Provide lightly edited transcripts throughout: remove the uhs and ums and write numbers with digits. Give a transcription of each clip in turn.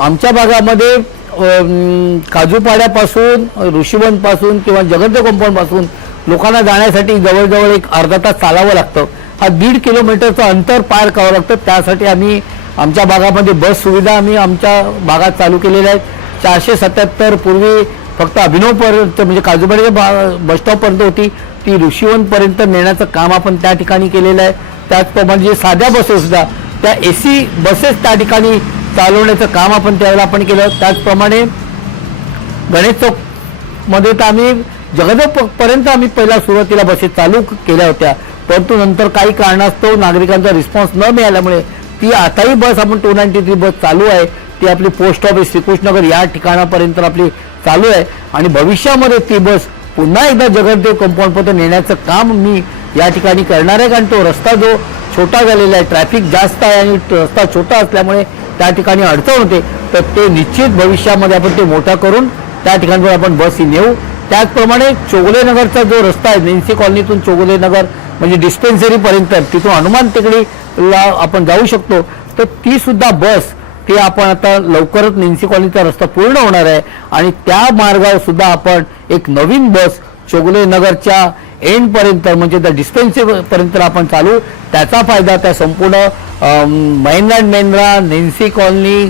आमच्या भागामध्ये काजूपाड्यापासून ऋषीवनपासून किंवा जगद्दे कंपाऊंडपासून लोकांना जाण्यासाठी जवळजवळ एक अर्धा तास चालावं लागतं। हा 1.5 किलोमीटरचं अंतर पार करावं लागतं। त्यासाठी आम्ही आमच्या भागामध्ये बस सुविधा आम्ही आमच्या भागात चालू केलेल्या आहेत। 477 पूर्वी फक्त अभिनवपर्यंत म्हणजे काजूपाड्याच्या बस स्टॉपपर्यंत होती, ती ऋषीवनपर्यंत नेण्याचं काम आपण त्या ठिकाणी केलेलं आहे। त्याचप्रमाणे जे साध्या बसेस सुद्धा त्या AC बसेस त्या ठिकाणी चालवण्याचं काम आपण त्यावेळेला आपण केलं। त्याचप्रमाणे गणेश चौकमध्ये तर आम्ही जगदेपर्यंत आम्ही पहिला सुरुवातीला बसेस चालू केल्या होत्या, परंतु नंतर काही कारणास्तव नागरिकांचा रिस्पॉन्स न मिळाल्यामुळे ती आताही बस आपण 293 बस चालू आहे। ती आपली पोस्ट ऑफिस श्रीकृष्णनगर या ठिकाणापर्यंत आपली चालू आहे आणि भविष्यामध्ये ती बस पुन्हा एकदा जगद्देव कंपाऊंडपर्यंत नेण्याचं काम मी या ठिकाणी करणार आहे। कारण तो रस्ता जो छोटा झालेला आहे, ट्रॅफिक जास्त आहे आणि रस्ता छोटा असल्यामुळे त्या ठिकाणी अडचण होते, तर ते निश्चित भविष्यामध्ये आपण ते मोठा करून त्या ठिकाणी आपण बस ही नेऊ। त्याचप्रमाणे चोगलेनगरचा जो रस्ता आहे, नेन्सी कॉलनीतून चोगलेनगर म्हणजे डिस्पेन्सरीपर्यंत, तिथून हनुमान टेकडीला आपण जाऊ शकतो, तर ती सुद्धा बस ती आपण आता लवकरच नेन्सी कॉलनीचा रस्ता पूर्ण होणार आहे आणि त्या मार्गावर सुद्धा आपण एक नवीन बस चोगलेनगरच्या एंडपर्यंत म्हणजे त्या डिस्पेन्सरीपर्यंत आपण चालू। त्याचा फायदा त्या संपूर्ण महिंद्रा नेन्सी कॉलनी,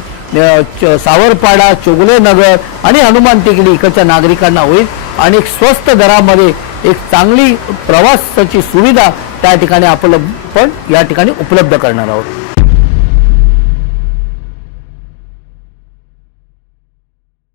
सावरपाडा, चोगलेनगर आणि हनुमान टेकडी इकडच्या नागरिकांना होईल आणि एक स्वस्त दरामध्ये एक चांगली प्रवासाची सुविधा त्या ठिकाणी आपण या ठिकाणी उपलब्ध करणार आहोत।